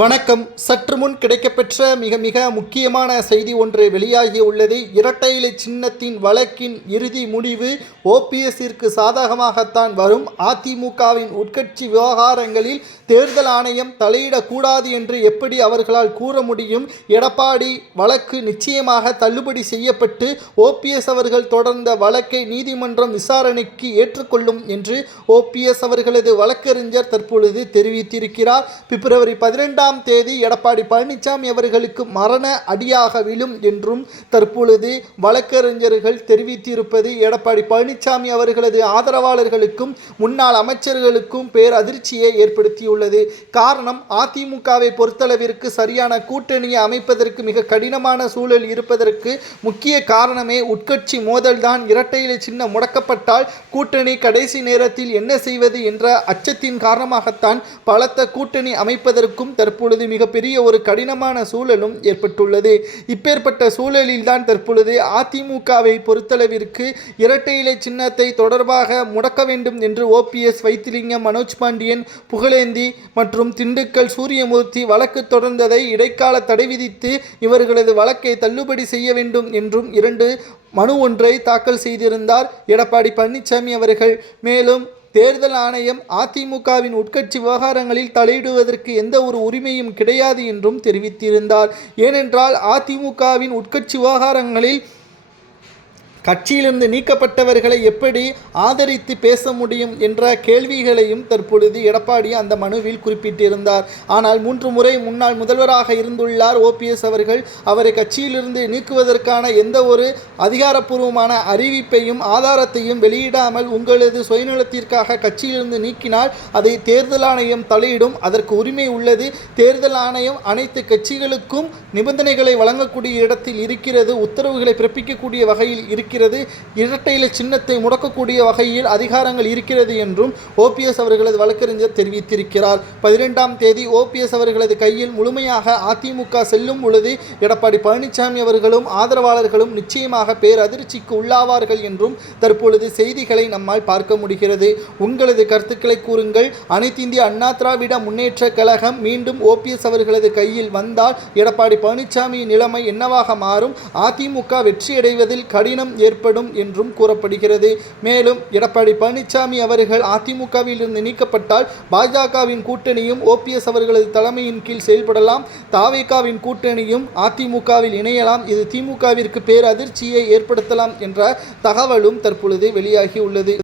வணக்கம். சற்று முன் கிடைக்கப்பெற்ற மிக மிக முக்கியமான செய்தி ஒன்று வெளியாகி உள்ளது. இரட்டை இலை சின்னத்தின் வழக்கின் இறுதி முடிவு ஓபிஎஸ்ஸிற்கு சாதகமாகத்தான் வரும். அதிமுகவின் உட்கட்சி விவகாரங்களில் தேர்தல் ஆணையம் தலையிடக்கூடாது என்று எப்படி அவர்களால் கூற முடியும்? எடப்பாடி வழக்கு நிச்சயமாக தள்ளுபடி செய்யப்பட்டு ஓபிஎஸ் அவர்கள் தொடர்ந்த வழக்கை நீதிமன்றம் விசாரணைக்கு ஏற்றுக்கொள்ளும் என்று ஓபிஎஸ் அவர்களது வழக்கறிஞர் தற்பொழுது தெரிவித்திருக்கிறார். பிப்ரவரி பதினெண்டாம் தேதி எடப்பாடி பழனிசாமி அவர்களுக்கு மரண அடியாக விழும் என்றும் தற்பொழுது வழக்கறிஞர்கள் தெரிவித்திருப்பது எடப்பாடி பழனிசாமி அவர்களது ஆதரவாளர்களுக்கும் முன்னாள் அமைச்சர்களுக்கும் பேர் அதிர்ச்சியை ஏற்படுத்தியுள்ளது. காரணம் அதிமுகவை பொறுத்தளவிற்கு சரியான கூட்டணியை அமைப்பதற்கு மிக கடினமான சூழல் இருப்பதற்கு முக்கிய காரணமே உட்கட்சி மோதல்தான். இரட்டை சின்னம் முடக்கப்பட்டால் கூட்டணி கடைசி நேரத்தில் என்ன செய்வது என்ற அச்சத்தின் காரணமாகத்தான் பலத்த கூட்டணி அமைப்பதற்கும் தற்போது தற்பொழுது மிகப்பெரிய ஒரு கடினமான சூழலும் ஏற்பட்டுள்ளது. இப்பேற்பட்ட சூழலில்தான் தற்பொழுது அதிமுகவை பொறுத்தளவிற்கு இரட்டை இலை சின்னத்தை தொடர்பாக முடக்க வேண்டும் என்று ஓபிஎஸ் வைத்திலிங்கம் மனோஜ் பாண்டியன் புகழேந்தி மற்றும் திண்டுக்கல் சூரியமூர்த்தி வழக்கு தொடர்ந்ததை இடைக்கால தடை விதித்து இவர்களது வழக்கை தள்ளுபடி செய்ய வேண்டும் என்றும் இரண்டு மனு ஒன்றை தாக்கல் செய்திருந்தார். எடப்பாடி பழனிசாமி அவர்கள். மேலும் தேர்தல் ஆணையம் அதிமுகவின் உட்கட்சி விவகாரங்களில் தலையிடுவதற்கு எந்த ஒரு உரிமையும் கிடையாது என்றும் தெரிவித்திருந்தார். ஏனென்றால் அதிமுகவின் உட்கட்சி விவகாரங்களில் கட்சியிலிருந்து நீக்கப்பட்டவர்களை எப்படி ஆதரித்து பேச முடியும் என்ற கேள்விகளையும் தற்பொழுது எடப்பாடி அந்த மனுவில் குறிப்பிட்டிருந்தார். ஆனால் மூன்று முறை முன்னாள் முதல்வராக இருந்துள்ளார் ஓபிஎஸ் அவர்கள். அவரை கட்சியிலிருந்து நீக்குவதற்கான எந்த ஒரு அதிகாரப்பூர்வமான அறிவிப்பையும் ஆதாரத்தையும் வெளியிடாமல் உங்களது சுயநலத்திற்காக கட்சியிலிருந்து நீக்கினால் அதை தேர்தல் ஆணையம் தலையிடும். அதற்கு உரிமை உள்ளது. தேர்தல் ஆணையம் அனைத்து கட்சிகளுக்கும் நிபந்தனைகளை வழங்கக்கூடிய இடத்தில் இருக்கிறது. உத்தரவுகளை பிறப்பிக்கக்கூடிய வகையில் இருக்கிறது. இருக்கிறது. இரட்டையில சின்னத்தை முடக்கக்கூடிய வகையில் அதிகாரங்கள் இருக்கிறது என்றும் ஓபிஎஸ் அவர்களது வழக்கறிஞர் தெரிவித்திருக்கிறார். பதினெண்டாம் தேதி ஓபிஎஸ் அவர்களது கையில் முழுமையாக அதிமுக செல்லும் பொழுது எடப்பாடி பழனிசாமி அவர்களும் ஆதரவாளர்களும் நிச்சயமாக பேரதிர்ச்சிக்கு உள்ளாவார்கள் என்றும் தற்பொழுது செய்திகளை நம்மால் பார்க்க முடிகிறது. உங்களது கருத்துக்களை கூறுங்கள். அனைத்து இந்திய அண்ணா திராவிட முன்னேற்ற கழகம் மீண்டும் ஓபிஎஸ் அவர்களது கையில் வந்தால் எடப்பாடி பழனிசாமியின் நிலைமை என்னவாக மாறும்? அதிமுக வெற்றியடைவதில் கடினம் ஏற்படும் என்றும் கூறப்படுகிறது. மேலும் எடப்பாடி பழனிசாமி அவர்கள் அதிமுகவில் இருந்து நீக்கப்பட்டால் பாஜகவின் கூட்டணியும் ஓபிஎஸ் அவர்களது தலைமையின் கீழ் செயல்படலாம். தாவேகாவின் கூட்டணியும் அதிமுகவில் இணையலாம். இது திமுகவிற்கு பேரதிர்ச்சியை ஏற்படுத்தலாம் என்ற தகவலும் தற்பொழுது வெளியாகி உள்ளது